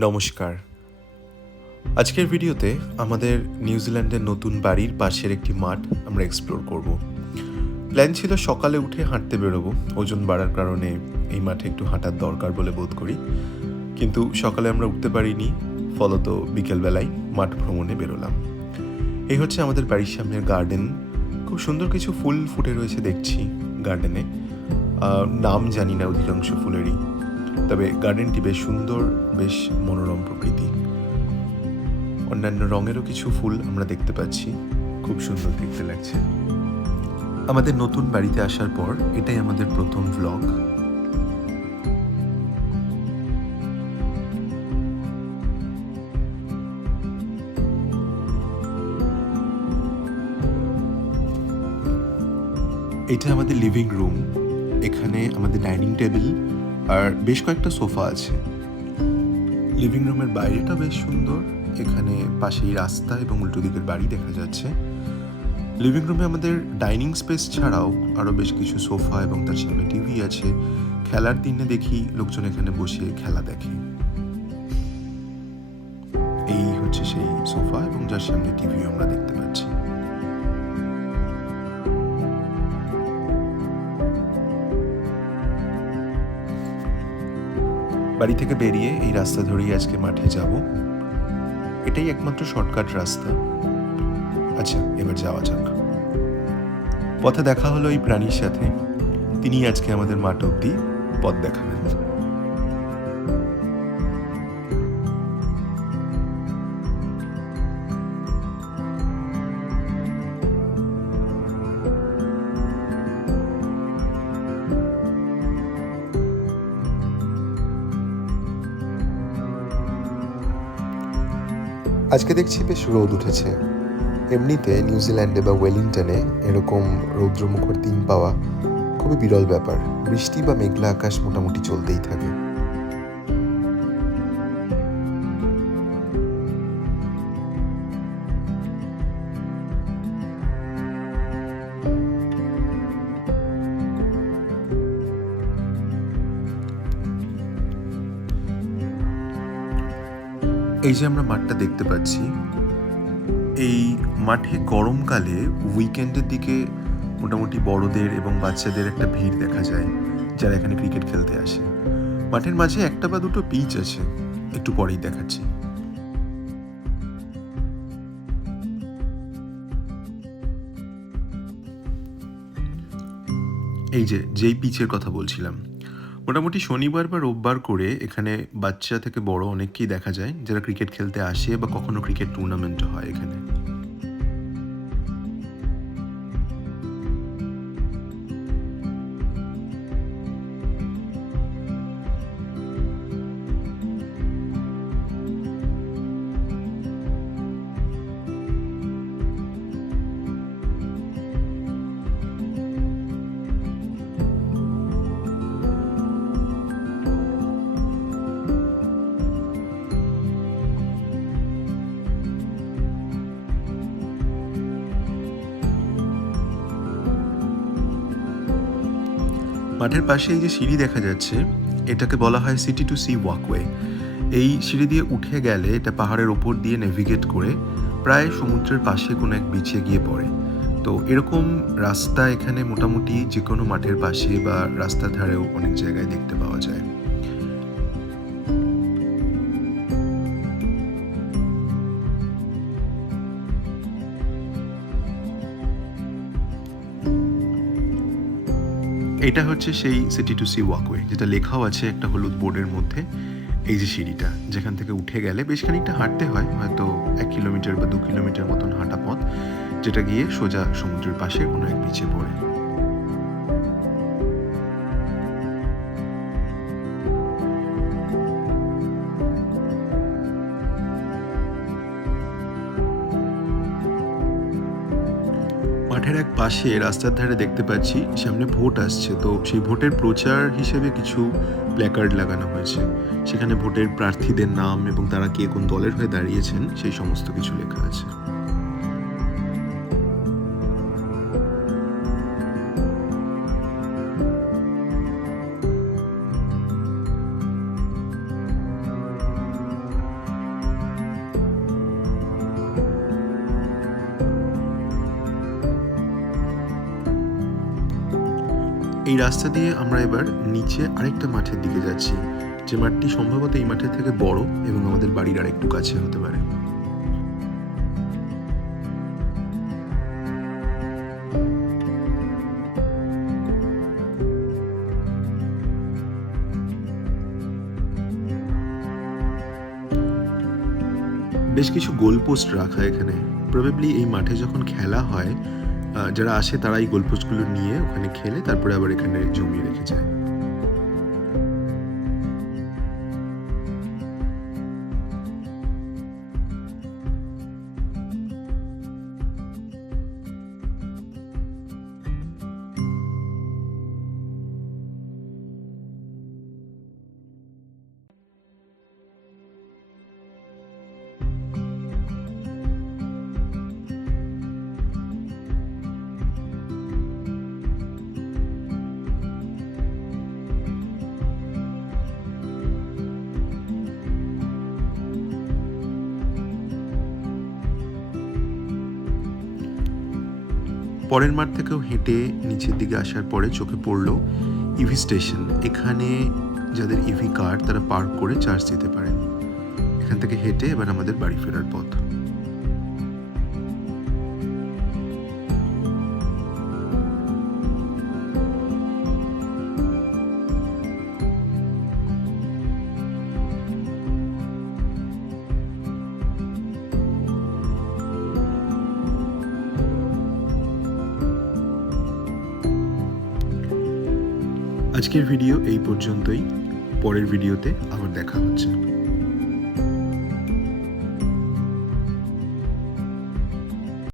নমস্কার। আজকের ভিডিওতে আমাদের নিউজিল্যান্ডের নতুন বাড়ির পাশের একটি মাঠ আমরা এক্সপ্লোর করব। প্ল্যান ছিল সকালে উঠে হাঁটতে বেরোবো, ওজন বাড়ার কারণে এই মাঠে একটু হাঁটার দরকার বলে বোধ করি, কিন্তু সকালে আমরা উঠতে পারিনি, ফলত বিকেলবেলায় মাঠ ভ্রমণে বেরোলাম। এই হচ্ছে আমাদের বাড়ির সামনের গার্ডেন। খুব সুন্দর কিছু ফুল ফুটে রয়েছে দেখছি গার্ডেনে। নাম জানি না অধিকাংশ ফুলেরই, তবে গার্ডেনটি বেশ সুন্দর, বেশ মনোরম প্রকৃতি। অন্যান্য রঙেরও কিছু ফুল আমরা দেখতে পাচ্ছি, খুব সুন্দর দেখতে লাগছে। আমাদের নতুন বাড়িতে আসার পর এটাই আমাদের প্রথম ভ্লগ। এটা আমাদের লিভিং রুম। এখানে আমাদের ডাইনিং টেবিল আর বেশ কয়েকটা সোফা আছে। লিভিং রুমের বাইরেটা বেশ সুন্দর, এখানে পাশেই রাস্তা এবং উল্টো দিকের বাড়ি দেখা যাচ্ছে। লিভিং রুমে আমাদের ডাইনিং স্পেস ছাড়াও আরও বেশ কিছু সোফা এবং তার সামনে টিভি আছে। খেলার দিনে দেখি লোকজন এখানে বসে খেলা দেখে। এই হচ্ছে সেই সোফা এবং যার সামনে টিভিও আমরা দেখতে পাচ্ছি। বাড়ি থেকে বেরিয়ে এই রাস্তা ধরেই আজকে মাঠে যাব। এটাই একমাত্র শর্টকাট রাস্তা। আচ্ছা, এবার যাওয়া যাক। পথে দেখা হলো এই প্রাণীর সাথে। তিনি আজকে আমাদের মাঠ অব্দি পথ দেখাবেন। আজকে দেখছি বেশ রোদ উঠেছে। এমনিতে নিউজিল্যান্ডে বা ওয়েলিংটনে এরকম রৌদ্রমুখর দিন পাওয়া খুবই বিরল ব্যাপার। বৃষ্টি বা মেঘলা আকাশ মোটামুটি চলতেই থাকে। এই যে আমরা মাঠটা দেখতে পাচ্ছি, এই মাঠে গরমকালে উইকেন্ডের দিকে মোটামুটি বড়দের এবং বাচ্চাদের একটা ভিড় দেখা যায় যারা এখানে ক্রিকেট খেলতে আসে। মাঠের মাঝে একটা বা দুটো পিচ আছে, একটু পরেই দেখাচ্ছি। এই যেই পিচের কথা বলছিলাম, মোটামুটি শনিবার বা রোববার করে এখানে বাচ্চা থেকে বড় অনেককেই দেখা যায় যারা ক্রিকেট খেলতে আসে বা কখনো ক্রিকেট টুর্নামেন্টও হয় এখানে। মাঠের পাশে এই যে সিঁড়ি দেখা যাচ্ছে, এটাকে বলা হয় সিটি টু সি ওয়াকওয়ে। এই সিঁড়ি দিয়ে উঠে গেলে এটা পাহাড়ের ওপর দিয়ে নেভিগেট করে প্রায় সমুদ্রের পাশে কোনো এক বিচে গিয়ে পড়ে। তো এরকম রাস্তা এখানে মোটামুটি যে কোনো মাঠের পাশে বা রাস্তার ধারেও অনেক জায়গায় দেখতে পাওয়া যায়। এটা হচ্ছে সেই সিটি টু সি ওয়াকওয়ে, যেটা লেখাও আছে একটা হলুদ বোর্ডের মধ্যে। এই যে সিঁড়িটা, যেখান থেকে উঠে গেলে বেশ খানিকটা হাঁটতে হয়, হয়তো 1 কিলোমিটার বা 2 কিলোমিটার মতন হাঁটা পথ, যেটা গিয়ে সোজা সমুদ্রের পাশে কোনো এক বিচে পড়ে। মাঠের এক পাশে রাস্তার ধারে দেখতে পাচ্ছি সামনে ভোট আসছে, তো সেই ভোটের প্রচার হিসেবে কিছু প্ল্যাকার্ড লাগানো হয়েছে। সেখানে ভোটের প্রার্থীদের নাম এবং তারা কে কোন দলের হয়ে দাঁড়িয়েছেন সেই সমস্ত কিছু লেখা আছে। এই রাস্তা দিয়ে আমরা এবার নিচে আরেকটা মাঠের দিকে যাচ্ছি, যে মাঠটি সম্ভবত এই মাঠের থেকে বড় এবং আমাদের বাড়ির আরেকটু কাছে হতে পারে। বেশ কিছু গোলপোস্ট রাখা এখানে, প্রবাবলি এই মাঠে যখন খেলা হয় যারা আসে তারা এই গোলপোস্টগুলো নিয়ে ওখানে খেলে তারপরে আবার এখানে জমিয়ে রেখে যায়। পরের মাঠ থেকেও হেঁটে নিচের দিকে আসার পরে চোখে পড়লো ইভি স্টেশন। এখানে যাদের ইভি কার তারা পার্ক করে চার্জ দিতে পারেন। এখান থেকে হেঁটে এবার আমাদের বাড়ি ফেরার পথ। আজকের ভিডিও এই পর্যন্তই। পরের ভিডিওতে আবার দেখা হচ্ছে।